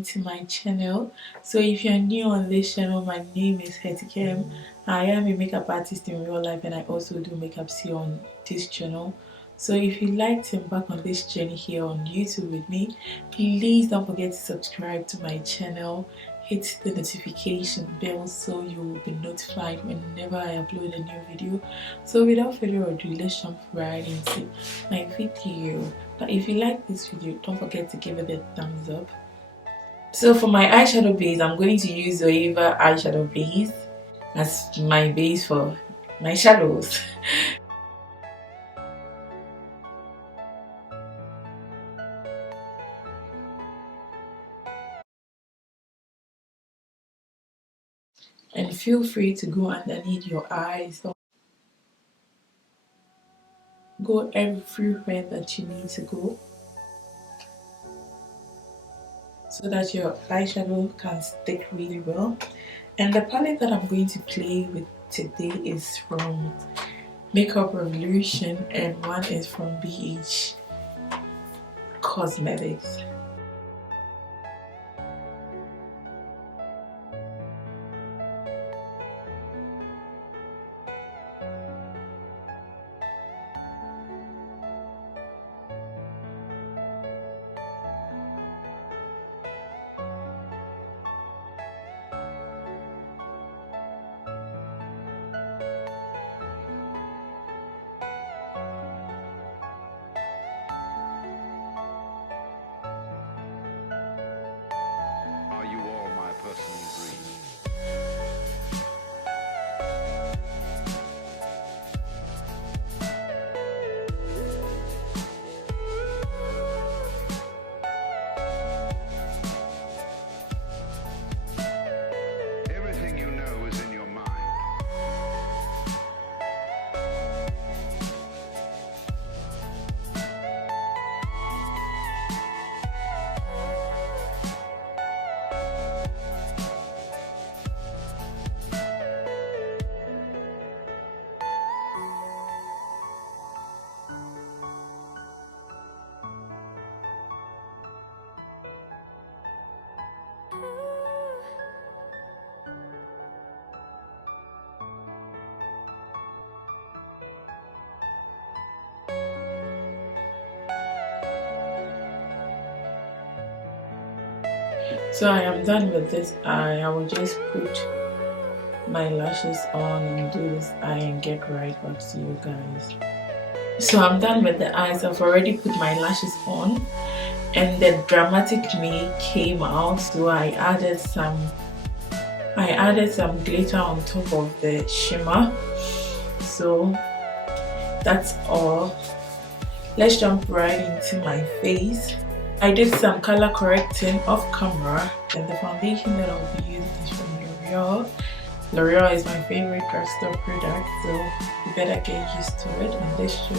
again to my channel. So if you're new on this channel, my name is Hetikem. I am a makeup artist in real life and I also do makeups here on this channel. So if you'd like to embark on this journey here on YouTube with me, please don't forget to subscribe to my channel. Hit the notification bell so you will be notified whenever I upload a new video. So without further ado, let's jump right into my video. But if you like this video, don't forget to give it a thumbs up. So for my eyeshadow base, I'm going to use Zoeva eyeshadow base as my base for my shadows. And feel free to go underneath your eyes. Go everywhere that you need to go so that your eyeshadow can stick really well. And the palette that I'm going to play with today is from Makeup Revolution and one is from BH Cosmetics. Are you all my personal dreams? Everything you know is in your mind. So I am done with this eye. I will just put my lashes on and do this eye and get right back to you guys. So I'm done with the eyes. I've already put my lashes on and the dramatic me came out, so I added some glitter on top of the shimmer. So that's all. Let's jump right into my face. I did some color correcting off camera, and the foundation that I'll be using is from L'Oreal. L'Oreal is my favorite drugstore product, so you better get used to it on this show.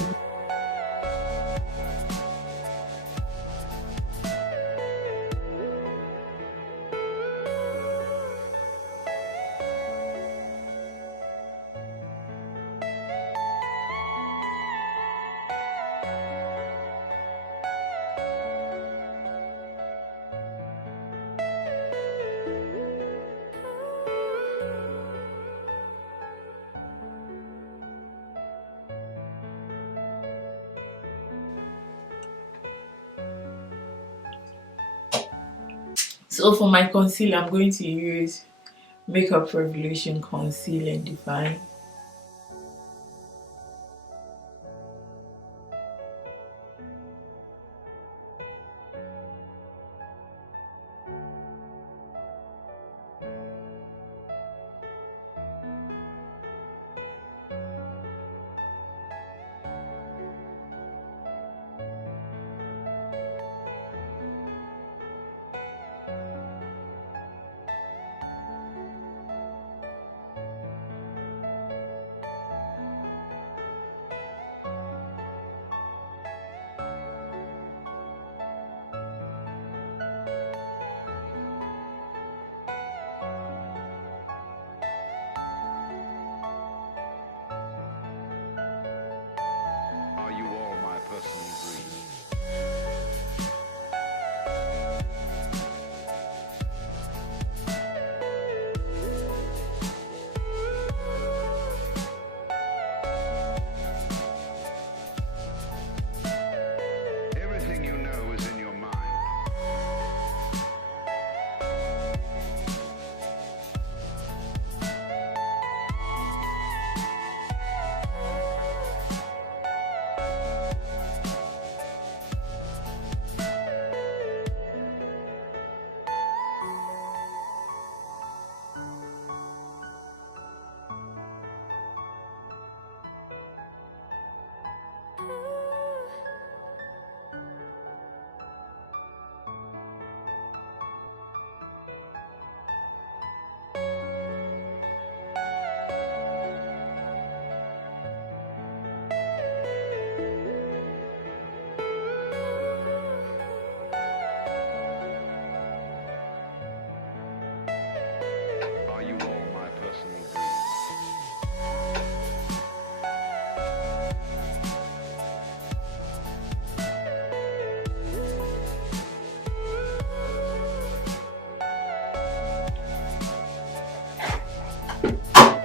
So for my concealer, I'm going to use Makeup Revolution Conceal and Define.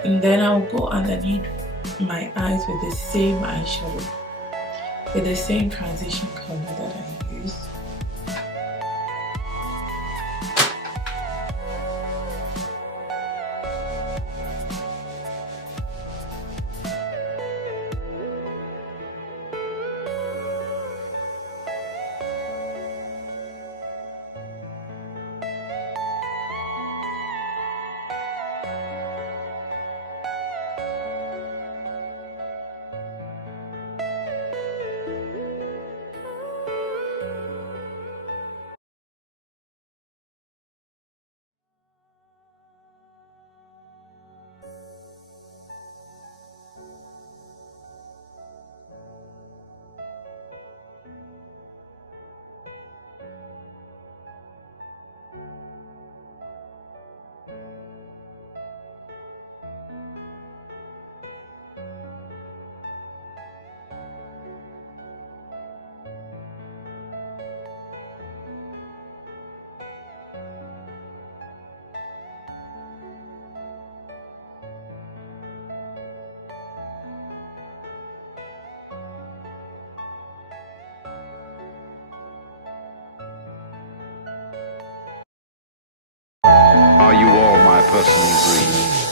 And then I'll go underneath my eyes with the same eyeshadow, with the same transition color that I use. Are you all my personal dreams?